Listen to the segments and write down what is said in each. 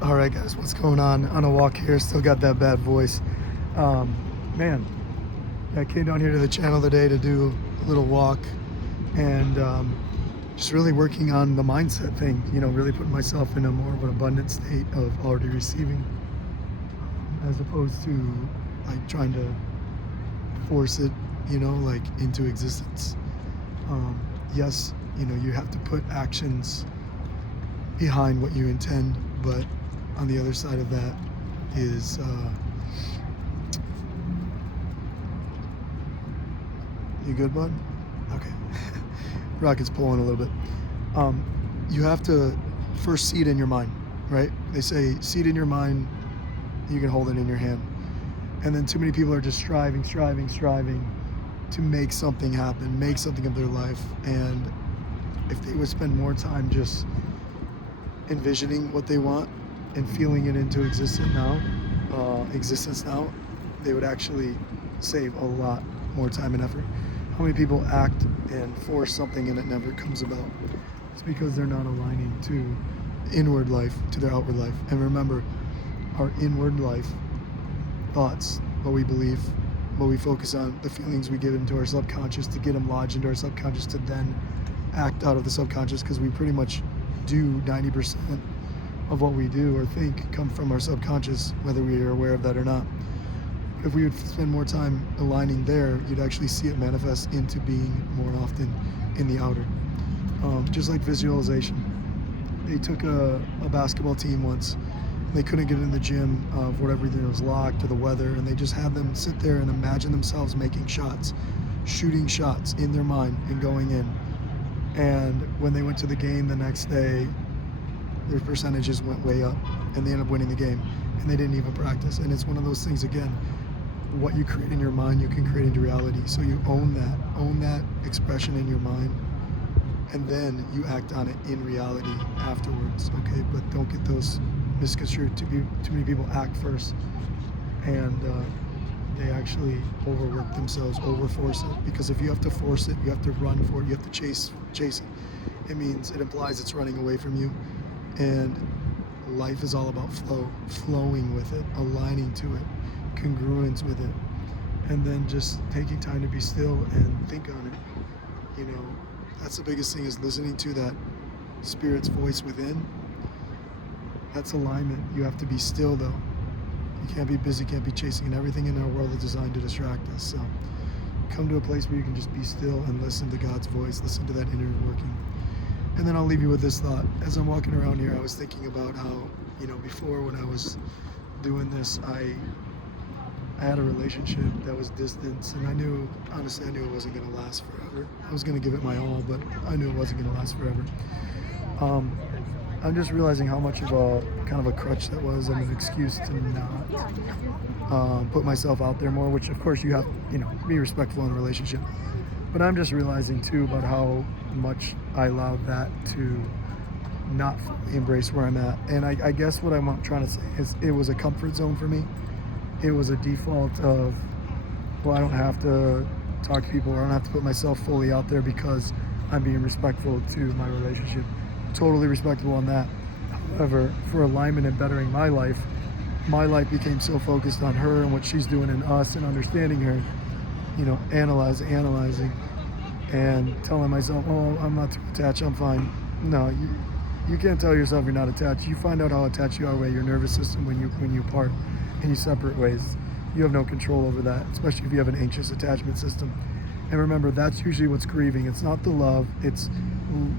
All right, guys, what's going on a walk here? Still got that bad voice. Man, I came down here to the channel today to do a little walk and just really working on the mindset thing, really putting myself in a more of an abundant state of already receiving as opposed to like trying to force it, like into existence. Yes, you have to put actions behind what you intend, but on the other side of that is you good, bud? Okay. Rocket's pulling a little bit. You have to first see it in your mind, right? They say see it in your mind, you can hold it in your hand. And then too many people are just striving to make something happen, make something of their life. And if they would spend more time just envisioning what they want and feeling it into existence now, they would actually save a lot more time and effort. How many people act and force something and it never comes about? It's because they're not aligning to inward life, to their outward life. And remember, our inward life, thoughts, what we believe, what we focus on, the feelings we give into our subconscious to get them lodged into our subconscious to then act out of the subconscious, because we pretty much do 90% of what we do or think come from our subconscious, whether we are aware of that or not. If we would spend more time aligning there, you'd actually see it manifest into being more often in the outer. Just like visualization. They took a basketball team once. They couldn't get in the gym for whatever reason, was locked, or the weather, and they just had them sit there and imagine themselves making shots, shooting shots in their mind and going in. And when they went to the game the next day, their percentages went way up and they ended up winning the game, and they didn't even practice. And it's one of those things, again, what you create in your mind, you can create into reality. So you own that expression in your mind, and then you act on it in reality afterwards, okay? But don't get those misconstrued. Too many people act first, and they actually overwork themselves, overforce it. Because if you have to force it, you have to run for it, you have to chase it. It implies it's running away from you. And life is all about flowing with it, aligning to it, congruence with it, and then just taking time to be still and think on it. That's the biggest thing, is listening to that spirit's voice within. That's alignment. You have to be still, though. You can't be busy, can't be chasing, and everything in our world is designed to distract us. So come to a place where you can just be still and listen to God's voice, listen to that inner working. And then I'll leave you with this thought. As I'm walking around here, I was thinking about how, before, when I was doing this, I had a relationship that was distance, and I knew it wasn't going to last forever. I was going to give it my all, but I knew it wasn't going to last forever. I'm just realizing how much of a kind of a crutch that was, and an excuse to not put myself out there more, which of course you have, be respectful in a relationship. But I'm just realizing too about how much I allowed that to not fully embrace where I'm at. And I guess what I'm trying to say is it was a comfort zone for me. It was a default of, well, I don't have to talk to people, or I don't have to put myself fully out there because I'm being respectful to my relationship. Totally respectable on that. However, for alignment and bettering my life became so focused on her and what she's doing in us and understanding her, analyzing and telling myself, oh, I'm not too attached, I'm fine. No, you can't tell yourself you're not attached. You find out how attached you are with your nervous system when you part and you separate ways. You have no control over that, especially if you have an anxious attachment system. And remember, that's usually what's grieving. It's not the love, it's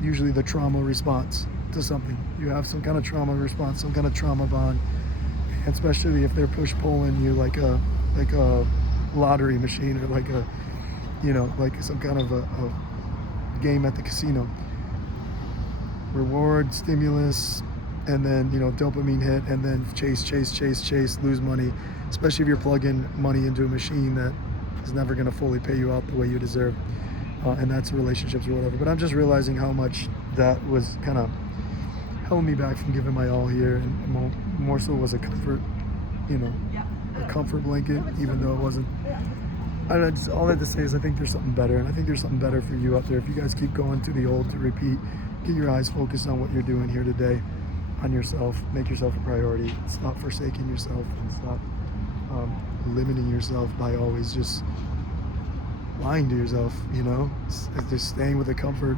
usually the trauma response to something. You have some kind of trauma response, some kind of trauma bond, and especially if they're push-pulling you like a lottery machine, or like some kind of a game at the casino. Reward, stimulus, and then dopamine hit, and then chase, lose money, especially if you're plugging money into a machine that is never going to fully pay you out the way you deserve. And that's relationships or whatever. But I'm just realizing how much that was kind of held me back from giving my all here, and more so was a comfort, a comfort blanket, even though it wasn't. All I have to say is I think there's something better, and I think there's something better for you out there. If you guys keep going to the old to repeat, get your eyes focused on what you're doing here today, on yourself, make yourself a priority, stop forsaking yourself, and stop limiting yourself by always just lying to yourself, just staying with a comfort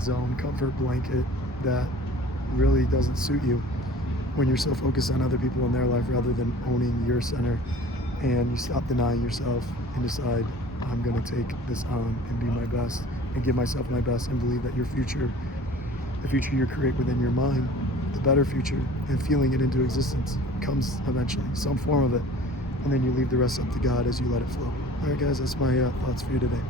zone, comfort blanket that really doesn't suit you when you're so focused on other people in their life rather than owning your center. And you stop denying yourself and decide, I'm going to take this on and be my best and give myself my best and believe that your future, the future you create within your mind, the better future, and feeling it into existence comes eventually, some form of it. And then you leave the rest up to God as you let it flow. All right, guys, that's my thoughts for you today.